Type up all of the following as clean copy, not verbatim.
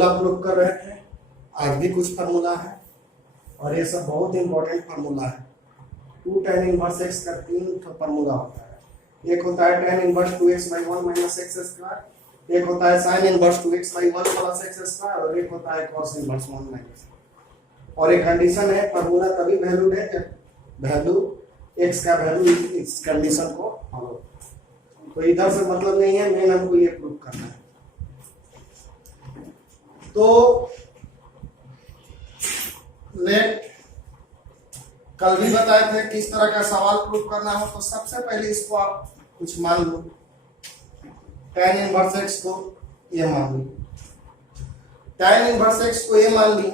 Formula prove कर रहे थे, आज भी कुछ फार्मूला है और ये सब बहुत इंपॉर्टेंट फार्मूला है। 2 tan इनवर्स x का 3 फार्मूला होता है। एक होता है tan inverse 2x by 1 minus x square, एक होता है sin inverse 2x by 1 plus x square और एक होता है cos इनवर्स 1 minus। और एक कंडीशन है, फार्मूला तभी वैलिड है जब वैल्यू x का वैल्यू इस कंडीशन को फॉलो। तो इधर से मतलब नहीं है, मेन हमको ये प्रूव करना है। तो लेट कल भी बताए थे किस तरह का सवाल प्रूव करना हो। तो सबसे पहले इसको आप कुछ मान लो, tan इनवर्स x को ये मान लो, tan इनवर्स x को ये मान लिए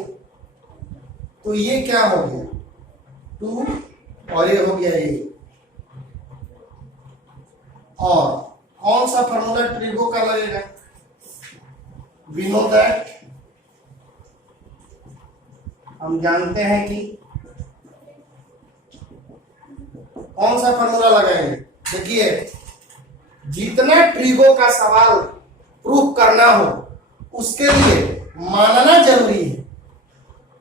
तो ये क्या हो गया 2 और ये हो गया ये। और कौन सा फार्मूला ट्रिगो का लगेगा? वी नो दैट, हम जानते हैं कि कौन सा फार्मूला लगाएंगे। देखिए, जितना ट्रिगो का सवाल प्रूफ करना हो उसके लिए मानना जरूरी है।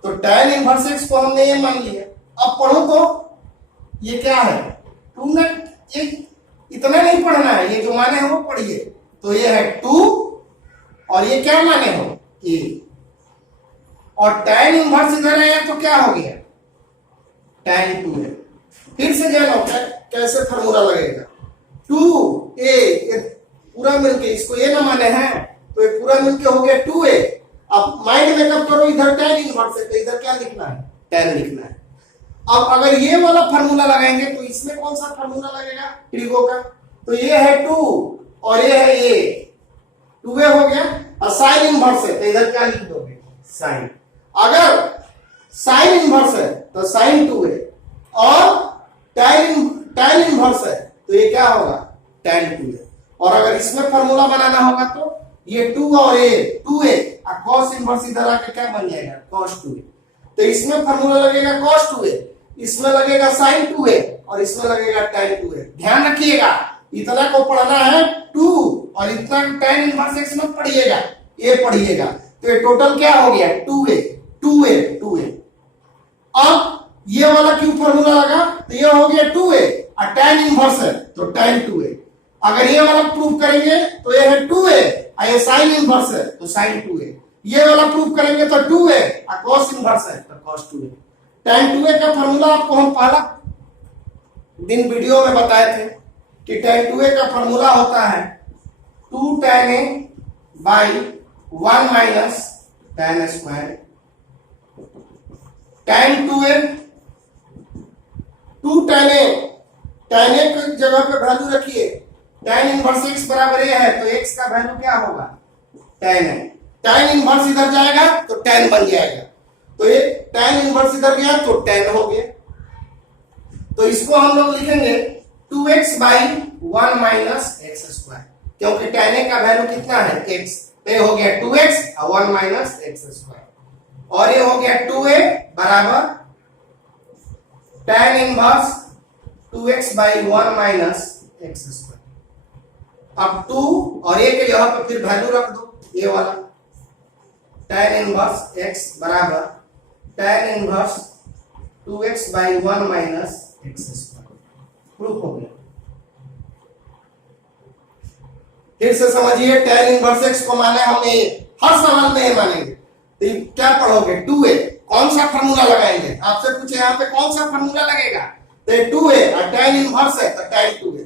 तो tan इनवर्स x को हमने ये मान लिया। अब पढ़ो तो ये क्या है 2 ना, इतना नहीं पढ़ना है, ये जो माने हैं वो पढ़िए। तो ये है 2 और ये क्या माने हो a, और tan इनवर्स इधर आया तो क्या हो गया tan 2 है। फिर से जानो कैसे फार्मूला लगेगा। 2a पूरा मिलके, इसको ये ना माने हैं तो ये पूरा मिलके हो गया 2a। अब माइंड मेकअप करो, इधर tan इनवर्स है तो इधर क्या लिखना है tan लिखना है। अब अगर ये वाला फार्मूला लगाएंगे तो इसमें कौन सा फार्मूला लगेगा ट्रिगो का? तो ये है 2 और ये है ये 2a हो गया। और साइन इनवर्स है तो इधर क्या लिख दोगे साइन। अगर साइन इनवर्स है तो साइन 2a और tan इनवर्स है तो ये क्या होगा tan 2a। और अगर इसमें फार्मूला बनाना होगा तो ये 2 और a 2a और cos इनवर्स इधर आके क्या बन जाएगा cos 2a। तो इसमें फार्मूला लगेगा cos 2a, इसमें लगेगा sin 2a और इसमें लगेगा tan 2a। ध्यान रखिएगा, इतना को पढ़ना है 2 और इतना tan इनवर्स x में पढ़िएगा, ये पढ़िएगा। तो ये टोटल क्या हो गया 2a 2a 2a। अब ये वाला क्यों फार्मूला लगा? तो ये हो गया 2a और tan इनवर्स है तो tan 2a। अगर ये वाला प्रूफ करेंगे तो ये है 2a और ये sin इनवर्स है तो sin 2a। ये वाला प्रूफ करेंगे तो 2a और cos इनवर्स है तो cos 2a। tan 2a का फार्मूला आपको हम पहला दिन वीडियो में बताए थे कि tan 2a का फार्मूला होता है 2 tan a by 1 minus tan square. tan 2a 2 tan a की जगह पे वैल्यू रखिए, tan इनवर्स x बराबर a है तो x का वैल्यू क्या होगा tan है। tan इनवर्स इधर जाएगा तो tan बन जाएगा, तो ये tan इनवर्स इधर गया तो tan हो गया। तो इसको हम लोग लिखेंगे 2x by 1 minus x square, क्योंकि tan a का वैल्यू कितना है x। तो ये हो गया 2x और 1 minus x स्क्वायर और ये हो गया 2a बराबर tan inverse 2x by 1 minus x square. अब 2 और a के जगह पे फिर वैल्यू रख दो, ये वाला tan इनवर्स x बराबर tan inverse 2x by 1 minus x square. Proof हो गया। फिर से समझिए, tan इनवर्स x को माने हम a, हर सवाल में a मानेंगे। तो क्या पढ़ोगे 2a, कौन सा फार्मूला लगाएंगे? आपसे पूछे यहाँ पे कौन सा फार्मूला लगेगा? तो 2a और tan इनवर्स है तो tan 2a।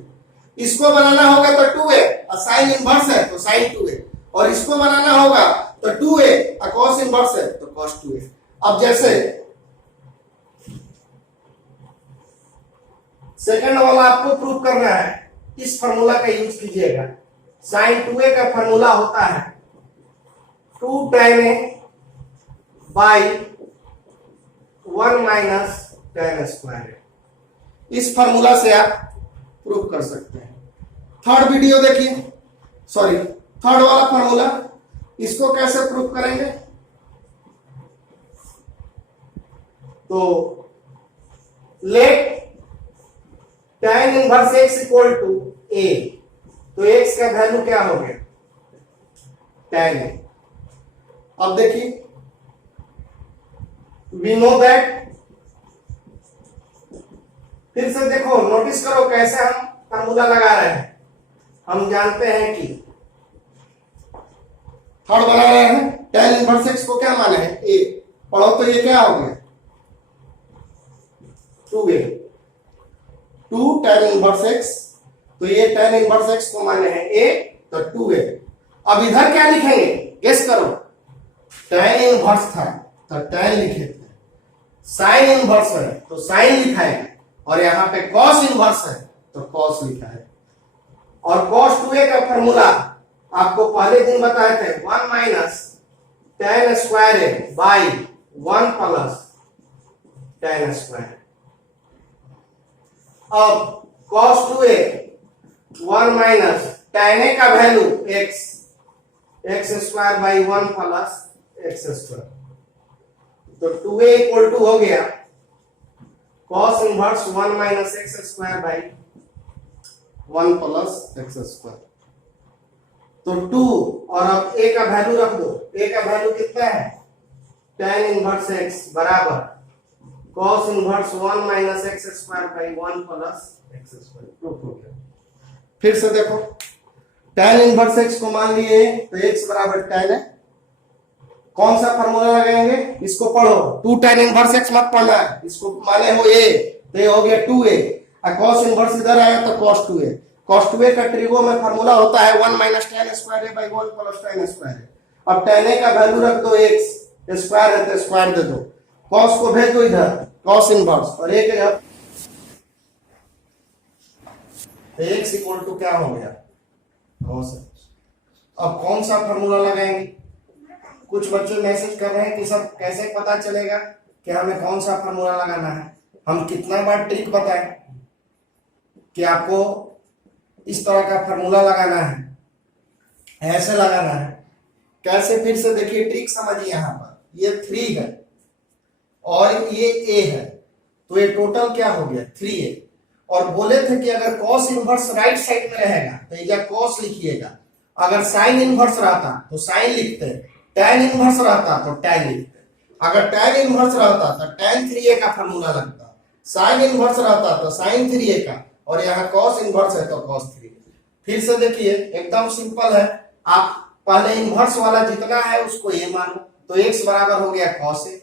इसको बनाना होगा तो 2a और sin इनवर्स है तो sin 2a, और इसको बनाना होगा तो 2a और cos इनवर्स है तो cos 2a। अब जैसे सेकंड वाला आपको प्रूव करना है, इस फार्मूला का यूज कीजिएगा। sin 2a का फार्मूला होता है 2 tan a by 1 minus tan square. इस फार्मूला से आप प्रूव कर सकते हैं। थर्ड वीडियो देखिए, सॉरी थर्ड वाला फार्मूला, इसको कैसे प्रूव करेंगे? तो let tan inverse x equal to a, तो x का वैल्यू क्या हो गया tan a। अब देखिए, वी नो दैट, फिर से देखो, नोटिस करो कैसे हम फार्मूला लगा रहे हैं। हम जानते हैं कि थर्ड बना रहे हैं, tan इनवर्स x को क्या माने हैं, a। पढ़ो तो ये क्या हो गया, 2a, 2 tan इनवर्स x, तो ये tan इनवर्स x को माने हैं a, तो 2a। अब इधर क्या लिखेंगे, गेस करो, tan इनवर्स था तो tan लिखे थे, साइन इनवर्स है तो साइन लिखा है, और यहां पे cos इनवर्स है तो cos लिखा है। और cos 2a का फॉर्मूला आपको पहले दिन बताए थे, 1 minus tan square a by 1 plus tan square. अब cos 2a 1 minus tan a का value x square by 1 plus x square, तो 2a इक्वल टू हो गया cos inverse 1 minus x square by 1 plus x square. तो 2, और अब a का value रख दो, a का वैल्यू कितना है, tan इनवर्स x बराबर cos inverse 1 minus x square by 1 plus x square. Proof हो गया। फिर से देखो, tan इनवर्स x को मान लिए तो x बराबर tan है, कौन सा फार्मूला लगाएंगे, इसको पढ़ो, 2 tan इनवर्स x मत पढ़ना, इसको माने हो a, तो ये हो गया 2a, और cos इनवर्स इधर आया तो cos 2a। cos 2a का ट्रिगो में फार्मूला होता है 1 minus tan square a by 1 plus tan square. अब tan a का वैल्यू रख दो, x स्क्वायर है तो स्क्वायर दे दो, cos को भेज दो इधर, cos इनवर्स, और a के x इक्वल टू क्या हो गया, cos। अब कौन सा फार्मूला लगाएंगे, कुछ बच्चे मैसेज कर रहे हैं कि सब कैसे पता चलेगा कि हमें कौन सा फार्मूला लगाना है। हम कितना बार ट्रिक बताएं कि आपको इस तरह का फार्मूला लगाना है, ऐसे लगाना है, कैसे, फिर से देखिए ट्रिक समझिए। यहां पर ये 3 है और ये a है, तो ये टोटल क्या हो गया 3a। और बोले थे कि अगर cos इनवर्स राइट साइड में रहेगा तो ये cos लिखिएगा, अगर साइन इनवर्स रहता तो साइन लिखते, tan इनवर्स रहता तो tan लिखते, अगर tan इनवर्स रहता तो tan 3a का फार्मूला लगता, साइन इनवर्स रहता तो sin 3a का, और यहाँ cos इनवर्स है तो cos 3a। फिर से देखिए एकदम सिंपल है, आप पहले इनवर्स वाला जितना है उसको ये मानो, तो x बराबर हो गया cos a।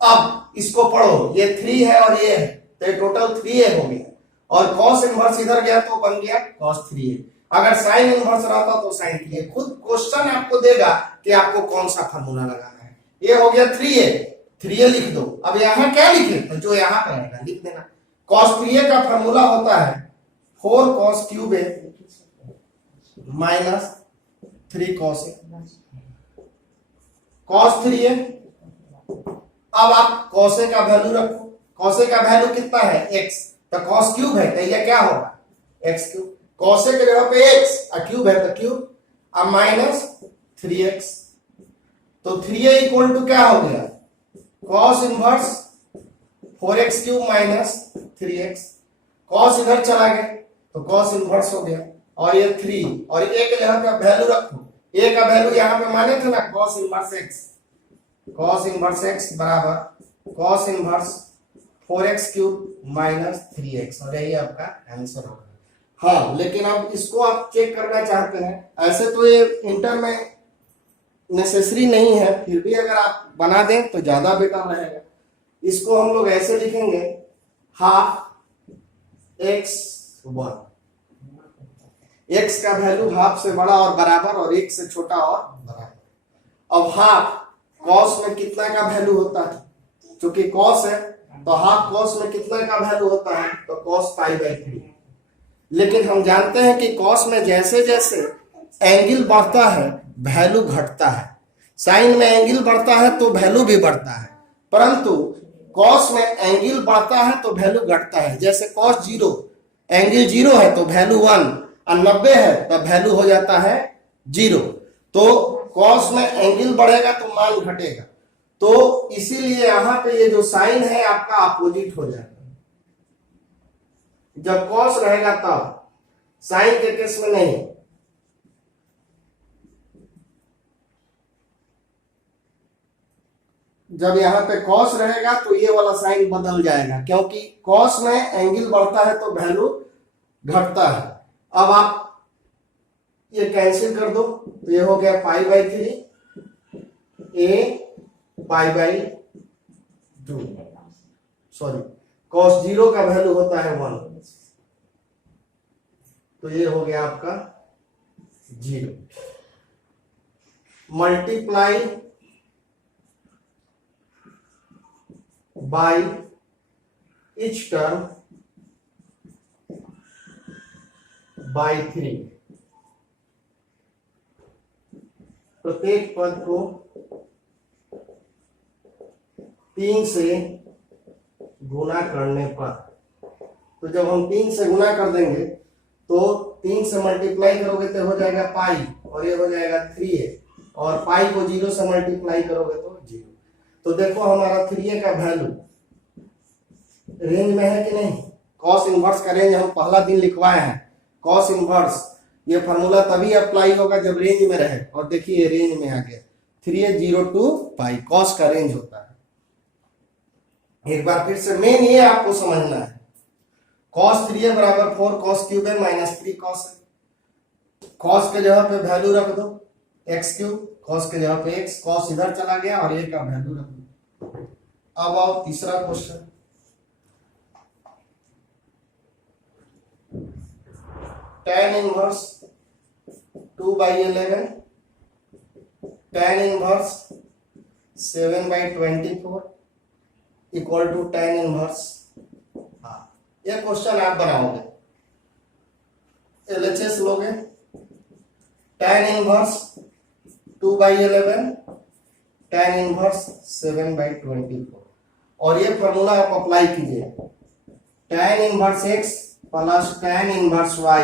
अब इसको पढ़ो, ये 3 है और ये है, तो ये टोटल 3a हो गया, और cos इनवर्स इधर गया तो बन गया cos 3a। अगर साइन इनवर्स रहता तो साइन 3a। खुद क्वेश्चन आपको देगा कि आपको कौन सा फार्मूला लगाना है। ये हो गया 3a लिख दो। अब यहाँ क्या लिखे, तो जो यहाँ पे रहेगा लिख देना। cos 3a का फार्मूला होता है 4 cos cube a minus 3 cos a, cos 3a। अब आप cos a का वैल्यू रखो, cos a का वैल्यू कितना है x, तो cos क्यूब है तो ये क्या होगा x क्यूब, cos a के जगह पे x, क्यूब है तो क्यूब, अब माइनस 3x, तो 3a इक्वल टू क्या हो गया, cos inverse 4x cube minus 3x, cos इधर चला गया तो cos इनवर्स हो गया, और ये 3, और a के जगह पे वैल्यू रखो, a का वैल्यू यहाँ पे माने थे ना cos इनवर्स x बराबर cos inverse 4x cube minus 3x, और यही आपका आंसर होगा। हाँ, लेकिन अब इसको आप चेक करना चाहते हैं, ऐसे तो ये इंटर में नेसेसरी नहीं है, फिर भी अगर आप बना दें तो ज्यादा बेटर रहेगा। इसको हम लोग ऐसे लिखेंगे, हाफ x1, x का वैल्यू हाफ से बड़ा और बराबर, और 1 से छोटा और बराबर। अब हाफ cos में कितना का वैल्यू होता है, क्योंकि cos है तो हाफ cos में कितना का वैल्यू होता है, तो cos पाई बाई 3। लेकिन हम जानते हैं कि cos में जैसे जैसे एंगल बढ़ता है वैल्यू घटता है, साइन में एंगल बढ़ता है तो वैल्यू भी बढ़ता है, परंतु cos में एंगल बढ़ता है तो वैल्यू घटता है। जैसे cos 0, एंगल 0 है तो वैल्यू 1, और 90 है तो वैल्यू हो जाता है 0। तो cos में एंगल बढ़ेगा तो मान घटेगा, तो इसीलिए यहां पे ये जो साइन है आपका अपोजिट हो जाएगा। जब cos रहेगा तब, साइन के केस में नहीं। जब यहाँ पे कॉस रहेगा तो ये वाला साइन बदल जाएगा, क्योंकि कॉस में एंगल बढ़ता है तो वैल्यू घटता है। अब आप ये कैंसिल कर दो तो ये हो गया π/3 a π/2। सॉरी, cos 0 का वैल्यू होता है 1, तो ये हो गया आपका 0 multiply by each term by 3। प्रत्येक पद को 3 से गुना करने पर, तो जब हम 3 से गुना कर देंगे तो 3 से मल्टीप्लाई करोगे तो हो जाएगा पाई, और ये हो जाएगा 3a, और पाई को 0 से मल्टीप्लाई करोगे तो 0। तो देखो हमारा 3a का वैल्यू रेंज में है कि नहीं। कॉस इनवर्स का रेंज हम पहला दिन लिखवाए हैं। कॉस इनवर्स ये फॉर्मूला तभी अप्लाई होगा जब रेंज में रहे, और देखिए ये रेंज में आ गया 3a 0 to पाई, कॉस का रेंज होता है। एक बार फिर से मेन ये आपको समझना है, cos 3a बराबर 4 cos क्यूब है माइनस 3 cos है। cos के जगह पे वैल्यू रख दो x क्यूब, cos के जगह पे x, cos इधर चला गया और a का वैल्यू रख दो। अब आओ तीसरा question, tan inverse 2/11 tan inverse 7/24 equal to tan inverse. हाँ, ये क्वेश्चन आप बनाओगे, LHS लोगे, tan इनवर्स 2/11 tan इनवर्स 7/24, और ये फॉर्मूला आप अप्लाई कीजिए। tan inverse x plus tan inverse y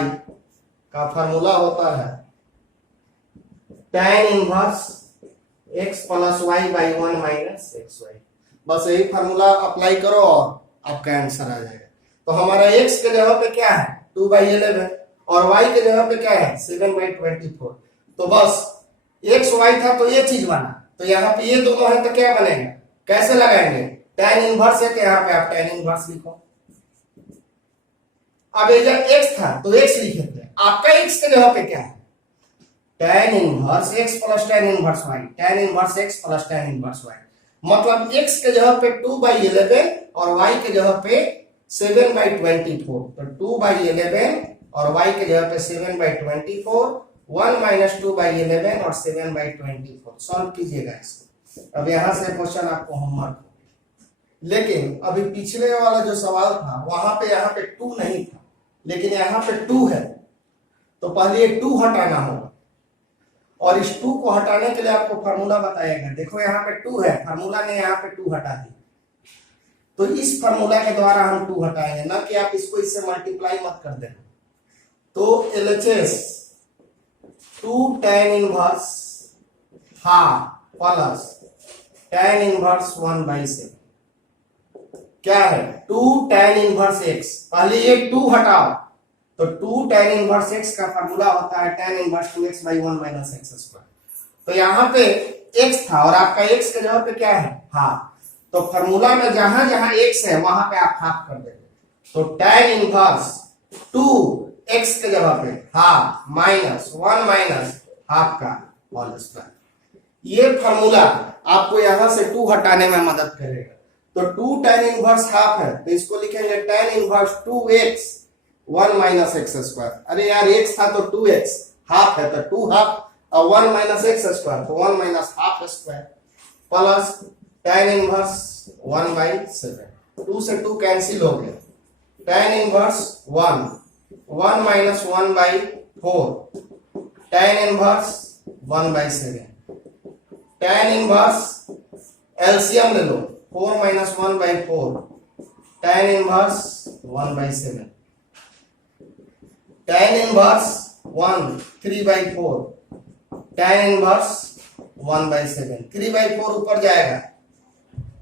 का फॉर्मूला होता है tan inverse x plus y by 1 minus xy। बस यही फॉर्मूला अप्लाई करो और आपका आंसर आ जाएगा। तो हमारा x के जगह पे क्या है 2/11 और y के जगह पे क्या है 7/24। तो बस x y था तो ये चीज बना, तो यहाँ पे ये दोनों है तो क्या बनेगा, कैसे लगाएंगे, tan इनवर्स है तो यहाँ पे आप tan इनवर्स लिखो। अब ये जब x था तो x लिखे थे, आपका x के जगह पे क्या है tan inverse x plus tan inverse y, tan inverse x plus tan inverse y, मतलब x के जगह पे 2/11 और y के जगह पे 7/24। तो 2/11 और y के जगह पे 7/24, 1 माइनस 2/11 और 7/24। सॉल्व कीजिएगा इसको। अब यहां से क्वेश्चन आपको होमवर्क, लेकिन अभी पिछले वाला जो सवाल था वहां पे यहाँ पे 2 नहीं था, लेकिन यहाँ पे 2 है, तो पहले 2 हटाना होगा, और इस 2 को हटाने के लिए आपको फार्मूला बताएगा। देखो यहाँ पे 2 है, फार्मूला ने यहाँ पे 2 हटा दी, तो इस फार्मूला के द्वारा हम 2 हटाएंगे, ना कि आप इसको इससे मल्टीप्लाई मत कर देना। तो LHS 2 tan inverse half plus tan inverse 1/7 क्या है 2 tan इनवर्स x। पहले ये 2 हटाओ, तो 2 tan इनवर्स x का फार्मूला होता है tan inverse 2x/1 minus x²। तो यहाँ पे x था और आपका x के जगह पे क्या है हाफ, तो फार्मूला में जहां जहां x है वहां पे आप हाफ कर देंगे। तो tan इनवर्स 2x के जगह पे हाफ माइनस 1 माइनस हाफ का होल स्क्वायर। ये फार्मूला आपको यहां से 2 हटाने में मदद करेगा। तो 2 tan इनवर्स हाफ है, तो इसको लिखेंगे tan inverse 2x 1 minus x²। अरे यार x था तो 2x, हाफ है तो 2 हाफ, और 1 माइनस x², तो 1 minus half square, plus tan inverse 1/7। 2 से 2 कैंसिल हो गया, tan inverse 1 minus 1/4, tan inverse 1/7, tan inverse LCM ले लो 4 minus 1/4, tan inverse 1/7, tan inverse 1 3/4, tan inverse 1/7। 3/4 ऊपर जाएगा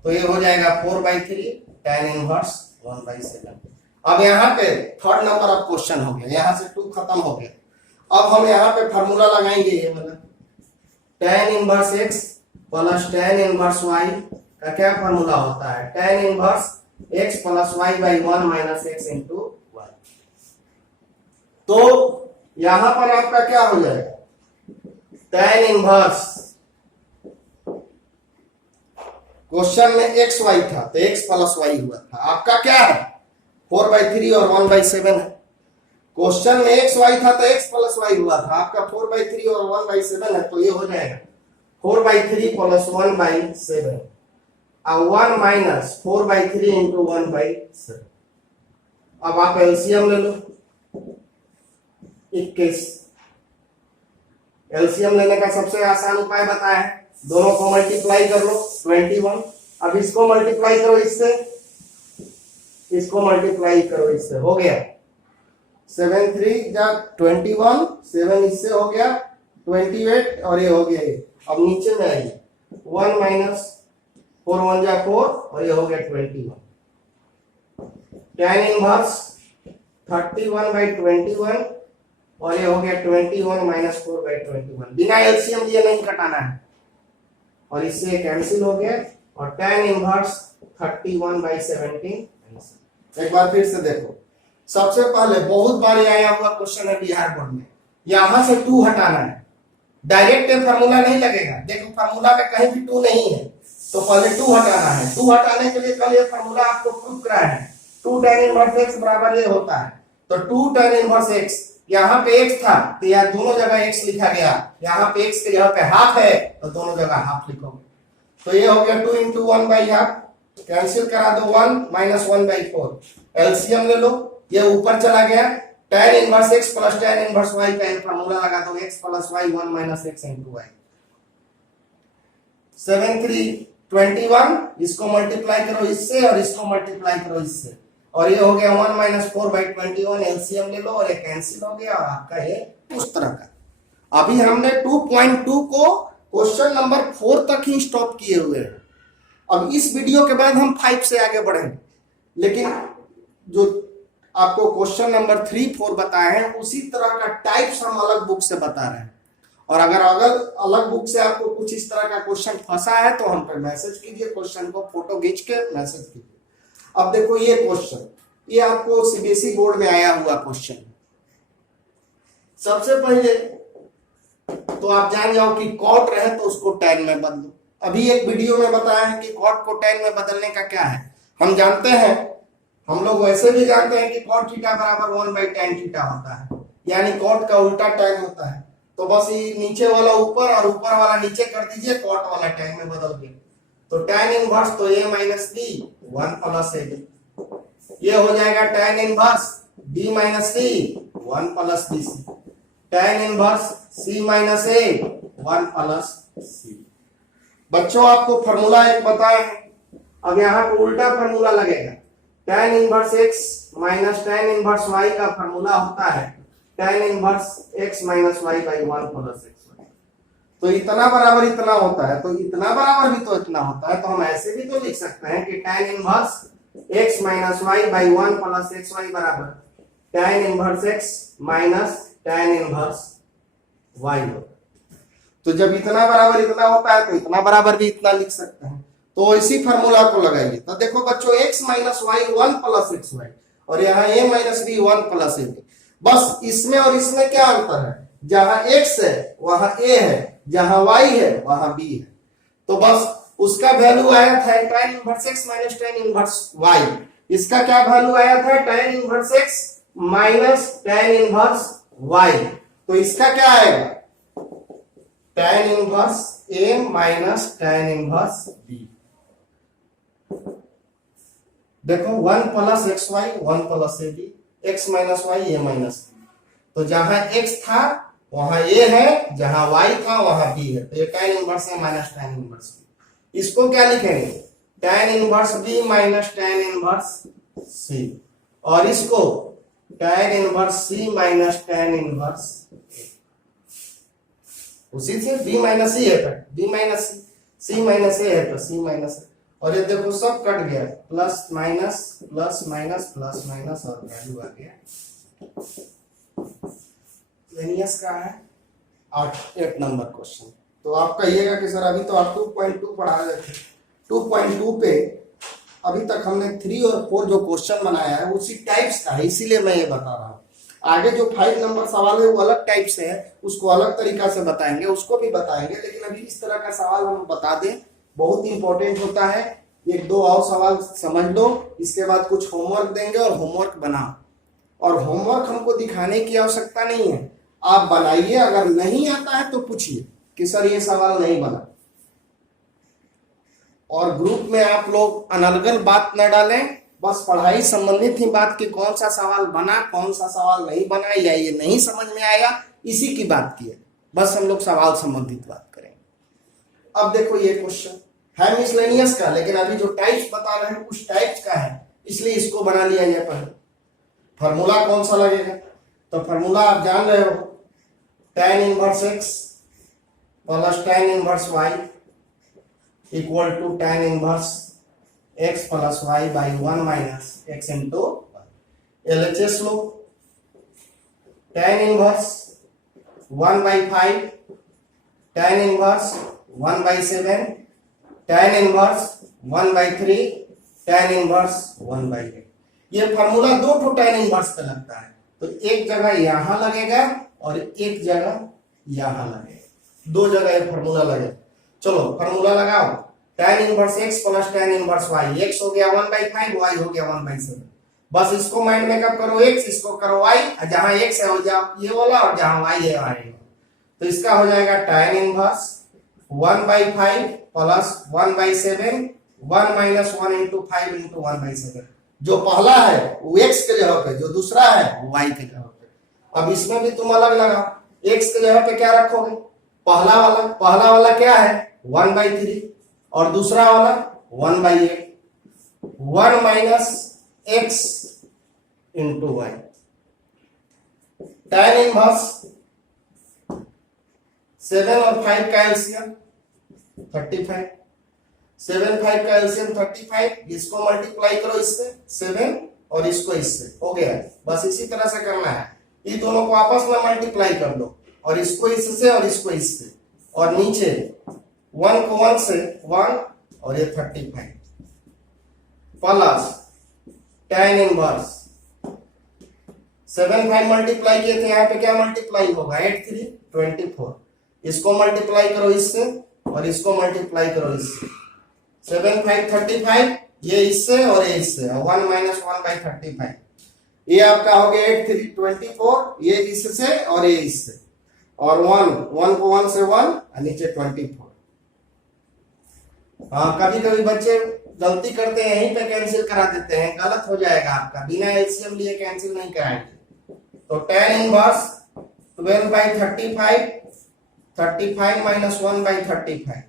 तो ये हो जाएगा 4/3, tan इनवर्स 1/7। अब यहाँ पे थर्ड नंबर ऑफ क्वेश्चन हो गया, यहाँ से 2 खत्म हो गया। अब हम यहाँ पे फार्मूला लगाएंगे, ये वाला tan inverse x plus tan inverse y का क्या फॉर्मूला होता है, tan inverse x plus y by 1 minus x into y. तो यहां पर आपका क्या हो जाएगा, tan इनवर्स, क्वेश्चन में एक्स वाई था तो एक्स प्लस वाई हुआ था, आपका क्या है 4/3 और 1/7 है। क्वेश्चन में एक्स वाई था तो एक्स प्लस वाई हुआ था, आपका 4/3 और 1/7 है, तो ये हो जाएगा 4/3 प्लस 1/7 और 1 माइनस 4/3 इंटू 1/7। अब आप एलसीएम ले लो, 21। एलसीएम लेने का सबसे आसान उपाय बताया है, दोनों को मल्टीप्लाई कर लो 21। अब इसको मल्टीप्लाई करो इससे, इसको मल्टीप्लाई करो इससे, हो गया 7 3 जा 21, 7 इससे हो गया 28 और ये हो गया ये। अब नीचे में आइए 1 माइनस 4 1 जा 4 और ये हो गया 21। tan इनवर्स 31/21 और ये हो गया 21 माइनस 4/21। बिना एलसीएम लिए नहीं कटाना है और इससे कैंसिल हो गया और tan इनवर्स 31/17। एक बार फिर से देखो, सबसे पहले बहुत बार आया हुआ क्वेश्चन है बिहार बोर्ड में, यहां से 2 हटाना है, डायरेक्ट फार्मूला नहीं लगेगा। देखो फार्मूला में कहीं भी 2 नहीं है तो पहले 2 हटाना है। 2 हटाने के लिए कल ये फार्मूला आपको प्रूव करा है, 2 tan इनवर्स x बराबर ये होता है। तो 2 tan इनवर्स x, यहाँ पे x था तो यार दोनों जगह x लिखा गया, यहाँ पे x के जगह पे हाफ है तो दोनों जगह हाफ लिखोगे। तो ये हो गया 2 इंटू 1/2, कैंसिल करा दो 1 माइनस 1/4, एलसीएम ले लो, ये ऊपर चला गया, tan inverse x plus tan inverse y का फार्मूला लगा दो, x plus y 1 minus x into y। 7 3 21, इसको मल्टीप्लाई करो इससे और इसको मल्टीप्लाई करो इससे और ये हो गया 1 माइनस 4/21, एलसीएम ले लो और ये कैंसिल हो गया और आपका ये उस तरह का। अभी हमने 2.2 को क्वेश्चन नंबर 4 तक ही स्टॉप किए हुए हैं। अब इस वीडियो के बाद हम 5 से आगे बढ़ेंगे, लेकिन जो आपको क्वेश्चन नंबर 3 4 बताए हैं उसी तरह का टाइप्स हम अलग बुक से बता रहे हैं। और अगर अलग बुक से आपको कुछ इस तरह का क्वेश्चन फंसा है तो हम पर मैसेज कीजिए, क्वेश्चन को फोटो खींच के मैसेज कीजिए। अब देखो ये क्वेश्चन, ये आपको सीबीएसई बोर्ड में आया हुआ क्वेश्चन। सबसे पहले तो आप जान जाओ कि कॉट रहे तो उसको tan में बदलो। अभी एक वीडियो में बताया है कि कॉट को tan में बदलने का क्या है। हम जानते हैं, हम लोग वैसे भी जानते हैं कि cot थीटा बराबर 1/tan थीटा होता है, यानी cot का उल्टा tan होता है। तो बस ये नीचे वाला ऊपर और ऊपर वाला नीचे कर दीजिए, cot वाला tan में बदल दिए तो tan इनवर्स तो a minus b 1 plus ab, ये हो जाएगा tan inverse b minus c 1 plus bc, tan inverse c minus a 1 plus c। बच्चों आपको फार्मूला एक बताए हैं, अब यहाँ पे उल्टा फार्मूला लगेगा। tan inverse x minus tan inverse y का फार्मूला होता है tan inverse x minus y by 1 plus x। तो इतना बराबर इतना होता है तो इतना बराबर भी तो इतना होता है, तो हम ऐसे भी तो लिख सकते हैं कि tan inverse x minus y by 1 plus x y बराबर tan inverse x minus tan inverse y होता है। तो जब इतना बराबर इतना होता है तो इतना बराबर भी इतना लिख सकते हैं। तो इसी फार्मूला को लगाइए। तो देखो बच्चों x minus y 1 plus x y और यहाँ a minus B 1 plus A B. बस इसमें और इसमें क्या अंतर है, जहां x है वहां a है, जहां y है वहां b है। तो बस उसका वैल्यू आया था tan inverse x minus tan inverse y, इसका क्या वैल्यू आया था tan inverse x minus tan inverse y। तो इसका क्या आएगा tan inverse a minus tan inverse b। देखो 1 plus x y 1 plus A B, x minus y A minus B. तो जहां x था वहां a है, जहां y था वहां b है, तो ये tan inverse a minus tan inverse b। इसको क्या लिखेंगे tan inverse b minus tan inverse c, और इसको tan inverse c minus tan inverse a। उसी से b माइनस c है, b minus c minus a है तो c माइनस a। और ये देखो सब कट गया, plus minus plus minus plus minus और वैल्यू आ गया। लेनियस का है 8 नंबर क्वेश्चन। तो आप कहिएगा कि सर अभी तो आप 2.2 पढ़ा रहे थे, 2.2 पे अभी तक हमने 3 और 4 जो क्वेश्चन बनाया है उसी टाइप्स का है, इसीलिए मैं ये बता रहा हूँ। आगे जो 5 नंबर सवाल है वो अलग टाइप से है, उसको अलग तरीका से बताएंगे, उसको भी बताएंगे, लेकिन अभी इस तरह का सवाल हम बता दें, बहुत इंपॉर्टेंट होता है। एक दो और सवाल समझ लो, इसके बाद कुछ होमवर्क देंगे और होमवर्क बनाओ। और होमवर्क हमको दिखाने की आवश्यकता नहीं है, आप बनाइए, अगर नहीं आता है तो पूछिए कि सर ये सवाल नहीं बना। और ग्रुप में आप लोग अनर्गल बात न डालें, बस पढ़ाई संबंधित ही बात की, कौन सा सवाल बना कौन सा सवाल नहीं बना या ये नहीं समझ में आया, इसी की बात की है। बस हम लोग सवाल संबंधित बात करेंगे। अब देखो ये क्वेश्चन है मिसलेनियस का, लेकिन अभी जो टाइप्स बता रहे हैं उस टाइप्स का है, इसलिए इसको बना लिया जाए। पहले फॉर्मूला कौन सा लगेगा, तो फॉर्मूला आप जान रहे हो, tan inverse x plus tan inverse y equal to tan inverse x plus y by 1 minus x into LHS लो, tan inverse 1 by 5, tan inverse 1 by 7, tan inverse 1 by 3, tan inverse 1 by 8। ये formula दो तो tan inverse पे लगता है, तो एक जगह यहां लगेगा और एक जगह यहां लगेगा, दो जगह ये फॉर्मूला लगेगा। चलो फॉर्मूला लगाओ, tan inverse x plus tan inverse y, x हो गया 1/5, y हो गया 1/7। बस इसको माइंड में कब करो x, इसको करो y, जहां x है हो जाओ ये वाला और जहां y है आएगा, तो इसका हो जाएगा tan inverse 1/5 plus 1/7, 1 minus 1 into 5 into 1/7। जो पहला है वो x के जगह पे, जो दूसरा है वो y के जगह पे। अब इसमें भी तुम अलग लगाओ, x के जगह पे क्या रखोगे, पहला वाला क्या है 1/3 और दूसरा वाला 1/8, 1 minus x into y। tan inverse 7 और 5 का एलसीएम 35, 7 5 का एलसीएम 35, इसको मल्टीप्लाई करो इससे 7 और इसको इससे, हो गया। बस इसी तरह से करना है, ये दोनों को आपस में मल्टीप्लाई कर दो और इसको इससे और इसको इससे, और नीचे 1 को 1 से 1 और ये 35 प्लस tan इनवर्स 7 5 मल्टीप्लाई किए थे, यहाँ पे क्या मल्टीप्लाई होगा 8 3 24, इसको मल्टीप्लाई करो इससे और इसको मल्टीप्लाई करो इससे, 7 5 35, ये इससे और ये इससे, 1 माइनस 1/35, ये आपका हो गया 8 3 24, ये इससे और ये इससे, और 1 को 1 से 1 और नीचे 24। हाँ कभी कभी बच्चे गलती करते हैं, यहीं पे कैंसिल करा देते हैं, गलत हो जाएगा आपका, बिना एलसीएम लिए कैंसिल नहीं कराएंगे। तो tan इनवर्स 12/35, 35 माइनस 1/35,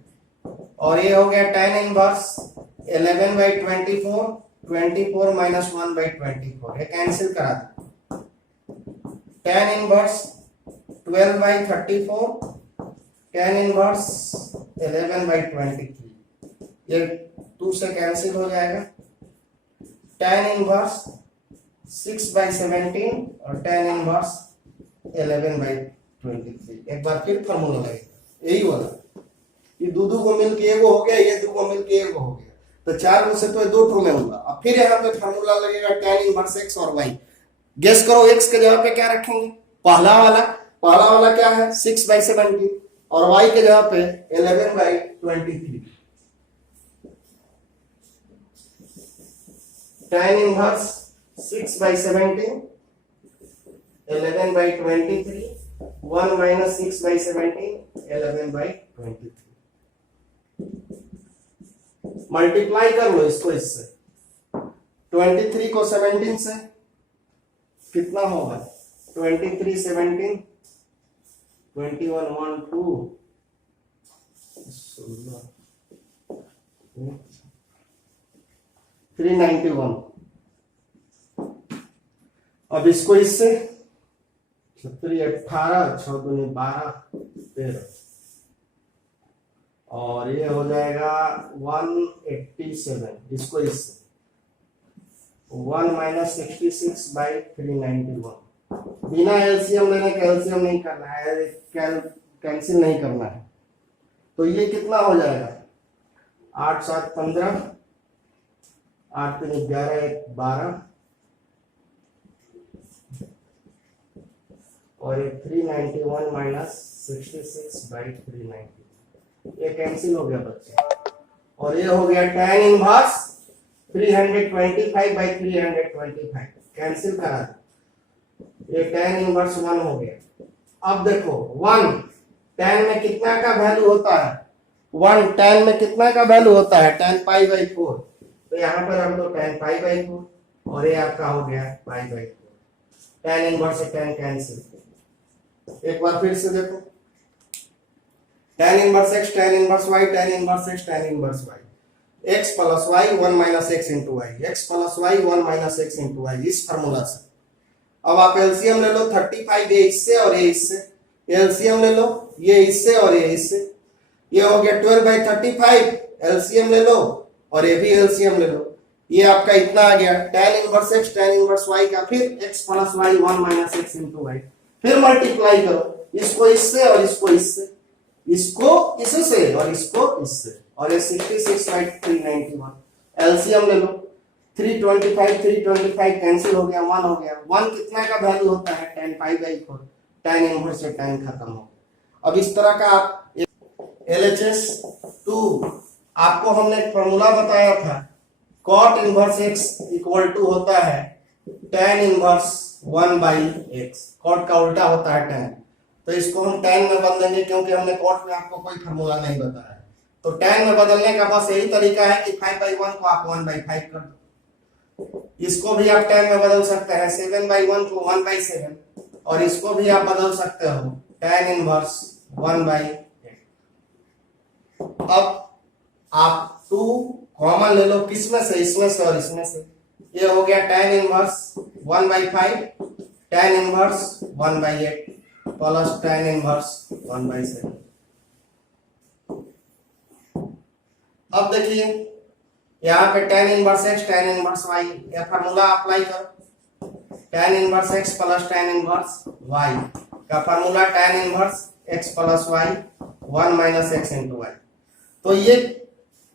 और ये हो गया tan इनवर्स 11/24, 24 माइनस 1/24, ये कैंसिल करा दो। tan इनवर्स 12/34, tan इनवर्स 11/23, ये 2 से कैंसिल हो जाएगा। tan इनवर्स 6/17 और tan इनवर्स 11/23। एक बार फिर फॉर्मूला लगेगा यही वाला, ये दो को मिलके एगो हो गया, ये दो को मिलके एगो हो गया, तो 4 में से तो 2 ट्रू में होगा। अब फिर यहाँ पे फॉर्मूला लगेगा tan इनवर्स x और y। गेस करो x के जगह पे क्या रखेंगे, पहला वाला क्या है 6/17 और y के जगह पे 11/23। tan inverse 6/17, 11/23, 1 minus 6/17, 11/23। मल्टीप्लाई कर लो इसको इससे, 23 को 17 से कितना होगा 23 17, 21 1 2 391। अब इसको इससे 18 6 दूनी 12 13, और ये हो जाएगा 187, इसको इससे 1 माइनस 66/391। बिना एलसीएम लेने का एलसीएम नहीं करना है, कैंसिल नहीं करना है, तो ये कितना हो जाएगा 8 7 15, 8 3 11, 1 12 और एक 391 माइनस 66/390, ये कैंसिल हो गया बच्चे। और ये हो गया tan इनवर्स 325/325, कैंसिल करा दो, ये tan इनवर्स 1 हो गया। अब देखो 1 tan में कितना का वैल्यू होता है, 1 tan में कितना का वैल्यू होता है, tan π/4, तो यहाँ पर हम तो tan π/4 और ये आपका हो गया π/4, tan इनवर्स से tan कैंसिल। एक बार फिर से देखो, tan inverse x, tan inverse y, tan inverse x, tan inverse y, x plus y 1 minus x into y, x plus y 1 minus x into y, इस फॉर्मूला से। अब आप LCM ले लो, 35 ये इससे और ये इससे, एलसीएम ले लो, ये इससे और ये इससे, ये हो गया 12/35, एलसीएम ले लो और ये भी एलसीएम ले लो, ये आपका इतना आ गया tan inverse x, tan inverse y का, फिर x plus y 1 minus x into y, फिर मल्टीप्लाई करो, इसको इससे और इसको इससे, इसको इससे और इसको इससे, और ये 66/391, एलसीएम ले लो, 325 कैंसिल हो गया, 1 हो गया, 1 कितना का वैल्यू होता है, tan π/4, tan इनवर्स से tan खत्म हो गया। अब इस तरह का आप LHS 2, आपको हमने एक फॉर्मूला बताया था, cot inverse x equal to होता है tan इनवर्स 1/x, cot का उल्टा होता है tan, तो इसको हम tan में बदलेंगे क्योंकि हमने cot में आपको कोई फॉर्मूला नहीं बताया, तो tan में बदलने का बस यही तरीका है कि 5/1 को आप 1/5 कर दो, इसको भी आप tan में बदल सकते हैं, 7/1 को 1/7, और इसको भी आप बदल सकते हो tan इनवर्स 1/8। अब आप 2 कॉमन ले लो, किसमें से, इसमें से और इसमें से, ये हो गया tan inverse 1/5, tan inverse 1/8 plus tan inverse 1/7। अब देखिए यहाँ पे tan inverse x, tan inverse y, ये फार्मूला अप्लाई करो, tan inverse x plus tan inverse y का formula tan inverse x plus y 1 minus x into y, तो ये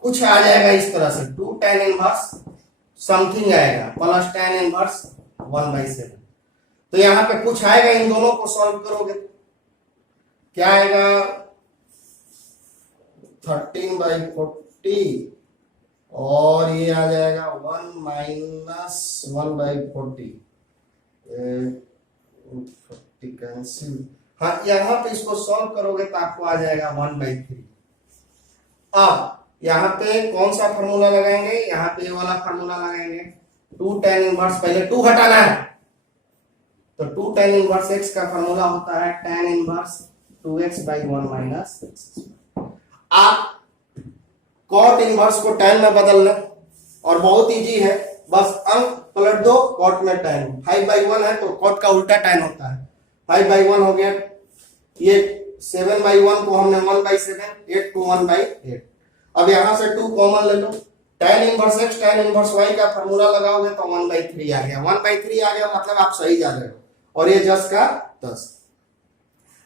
कुछ आ जाएगा इस तरह से, 2 tan इनवर्स समथिंग आएगा प्लस tan इनवर्स 1/7, तो यहाँ पे कुछ आएगा, इन दोनों को सॉल्व करोगे तो क्या आएगा, 13/40 और ये आ जाएगा 1 माइनस 1/40, 40 कैंसिल, हाँ यहाँ पे इसको सॉल्व करोगे तो आपको आ जाएगा 1/3। अब यहाँ पे कौन सा फॉर्मूला लगाएंगे, यहाँ पे ये वाला फॉर्मूला लगाएंगे, 2 tan इनवर्स, पहले 2 हटाना है, तो 2 tan इनवर्स x का फॉर्मूला होता है tan inverse 2x/1 minus x। आप cot इनवर्स को tan में बदल लो और बहुत इजी है, बस अंक पलट दो, cot में tan, 5/1 है तो cot का उल्टा tan होता है, 5/1 हो गया, ये 7/1 को हमने 1/7, 8 को 1/8। अब यहां से 2 कॉमन ले लो, tan inverse x, tan inverse y का फॉर्मूला लगाओगे तो 1/3 आ गया, 1/3 आ गया मतलब आप सही जा रहे हो, और ये 10 का 10।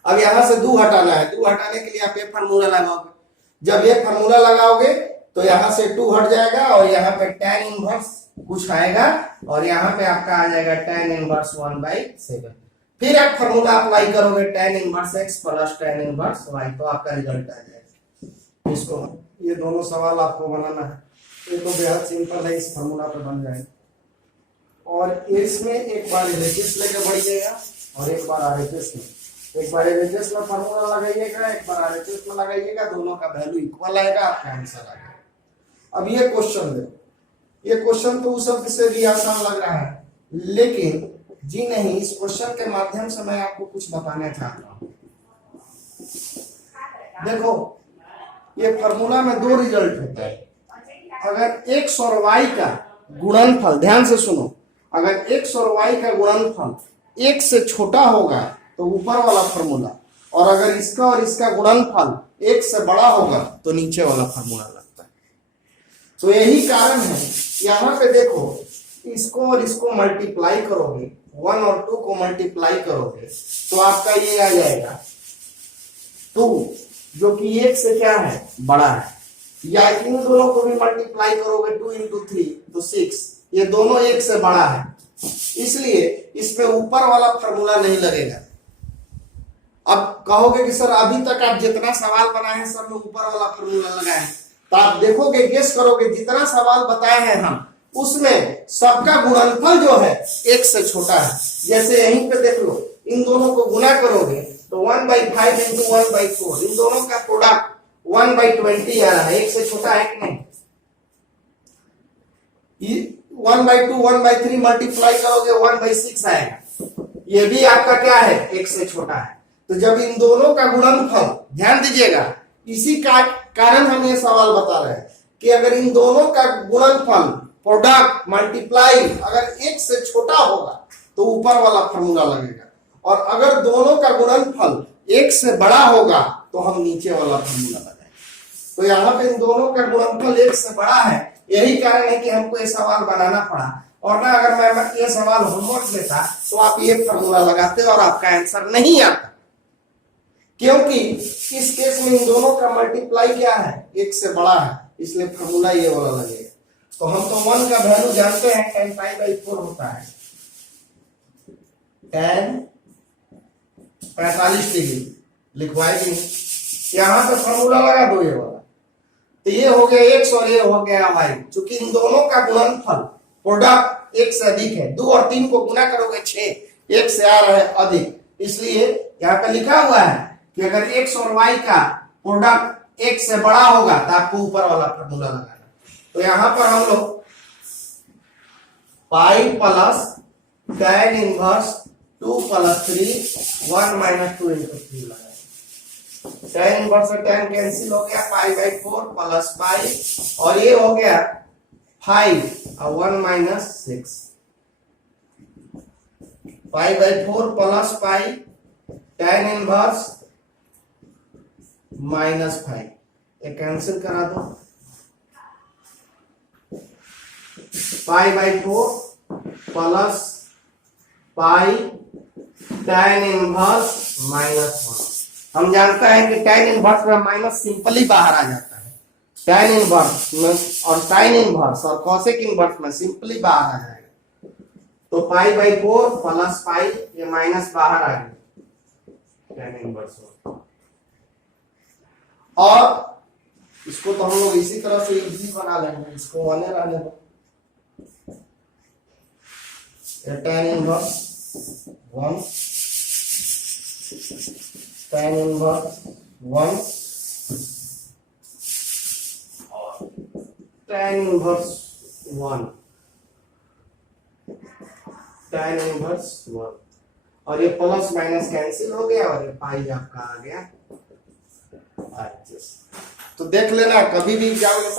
अब यहां से 2 हटाना है, 2 हटाने के लिए आप ये फॉर्मूला लगाओगे, जब ये फॉर्मूला लगाओगे तो यहां से 2 हट जाएगा और यहाँ पे tan इनवर्स कुछ आएगा और यहाँ पे आपका आ जाएगा tan इनवर्स 1/7, फिर आप फॉर्मूला अप्लाई करोगे tan inverse x plus tan inverse y, तो आपका रिजल्ट आ जाएगा। इसको ये दोनों सवाल आपको बनाना है, ये तो बेहद सिंपल है, इस फॉर्मूला पे बन जाएगा, और इसमें एक बार एलएचएस लेके बढ़िएगा और एक बार आरएचएस में, एक बार एलएचएस में फॉर्मूला लगाइएगा, एक बार आरएचएस में लगाइएगा, दोनों का वैल्यू इक्वल आएगा, आपका आंसर आएगा। अब ये क्वेश्चन देखो, ये क्वेश्चन तो उस शब्द से भी आसान लग रहा है, लेकिन जी नहीं, इस क्वेश्चन के माध्यम से मैं आपको कुछ बताना चाहता हूं। देखो ये फॉर्मूला में 2 रिजल्ट होता है, अगर x और y का गुणनफल, ध्यान से सुनो, अगर x और y का गुणनफल 1 से छोटा होगा तो ऊपर वाला फॉर्मूला, और अगर इसका और इसका गुणनफल 1 से बड़ा होगा तो नीचे वाला फॉर्मूला लगता है। तो यही कारण है, यहाँ पे देखो, इसको और इसको मल्टीप्लाई करोगे, 1 और 2 को मल्टीप्लाई करोगे तो आपका ये आ जाएगा 2, जो कि 1 से क्या है, बड़ा है, या इन दोनों को भी मल्टीप्लाई करोगे 2 इंटू 3 तो 6, ये दोनों एक से बड़ा है, इसलिए इसमें ऊपर वाला फॉर्मूला नहीं लगेगा। अब कहोगे कि सर अभी तक आप जितना सवाल बनाए हैं सब में ऊपर वाला फॉर्मूला लगाए हैं, तो आप देखोगे, गेस करोगे, जितना सवाल बताए हैं हम उसमें सबका गुणनफल जो है एक से छोटा है। जैसे यहीं पे देख लो, इन दोनों को गुना करोगे तो 1/5 इंटू 1/4, इन दोनों का प्रोडक्ट 1/20 आ रहा है, एक से छोटा है कि नहीं। 1/2 1/3 मल्टीप्लाई करोगे 1/6 आएगा, ये भी आपका क्या है, एक से छोटा है। तो जब इन दोनों का गुणनफल, ध्यान दीजिएगा, इसी का कारण हम ये सवाल बता रहे हैं कि अगर इन दोनों का गुणनफल, प्रोडक्ट, मल्टीप्लाई अगर एक से छोटा होगा तो ऊपर वाला फॉर्मूला लगेगा, और अगर दोनों का गुणनफल एक से बड़ा होगा तो हम नीचे वाला फॉर्मूला लगाएंगे। तो यहाँ पे इन दोनों का गुणनफल एक से बड़ा है, यही कारण है कि हमको ये सवाल बनाना पड़ा। और ना अगर मैं ये सवाल होमवर्क देता तो आप ये फॉर्मूला लगाते और आपका आंसर नहीं आता, क्योंकि इस केस में इन दोनों का मल्टीप्लाई क्या है, एक से बड़ा है, इसलिए फॉर्मूला ये वाला लगेगा। तो हम तो 1 का वैल्यू जानते हैं, tan π/4 होता है tan 45 डिग्री, लिखवाएंगे यहाँ पे फॉर्मूला लगा दो ये वाला, तो ये हो गया x और ये हो गया y। चूंकि इन दोनों का गुणनफल, प्रोडक्ट एक से अधिक है, 2 और 3 को गुना करोगे 6, एक से आ रहा है अधिक, इसलिए यहाँ पे लिखा हुआ है कि अगर x और y का प्रोडक्ट एक से बड़ा होगा तो आपको ऊपर वाला फॉर्मूला लगाना। तो यहां पर हम लोग पाई प्लस tan इनवर्स 2 + 3 1 - 2 × 3 लगाएंगे। tan इनवर्स से tan कैंसिल हो गया, π/4 प्लस पाई, और ये हो गया 5 और 1 - 6, π/4 प्लस पाई tan इनवर्स -5, ये कैंसिल करा दो, π/4 प्लस पाई tan इनवर्स -1। हम जानते हैं कि tan इनवर्स में माइनस सिंपली बाहर आ जाता है, tan इनवर्स में और sin इनवर्स और cosec इनवर्स में सिंपली बाहर आ जाएगा। तो π/4 प्लस पाई, ये माइनस बाहर आ गया tan इनवर्स। और इसको तो हम लोग इसी तरह से इजी बना लेंगे, इसको 1 रहने दो, tan इनवर्स 1 tan इनवर्स 1 और tan इनवर्स 1 tan इनवर्स 1, और ये प्लस माइनस कैंसिल हो गया और ये पाई आपका आ गया। तो देख लेना, कभी भी एग्जामिनेशन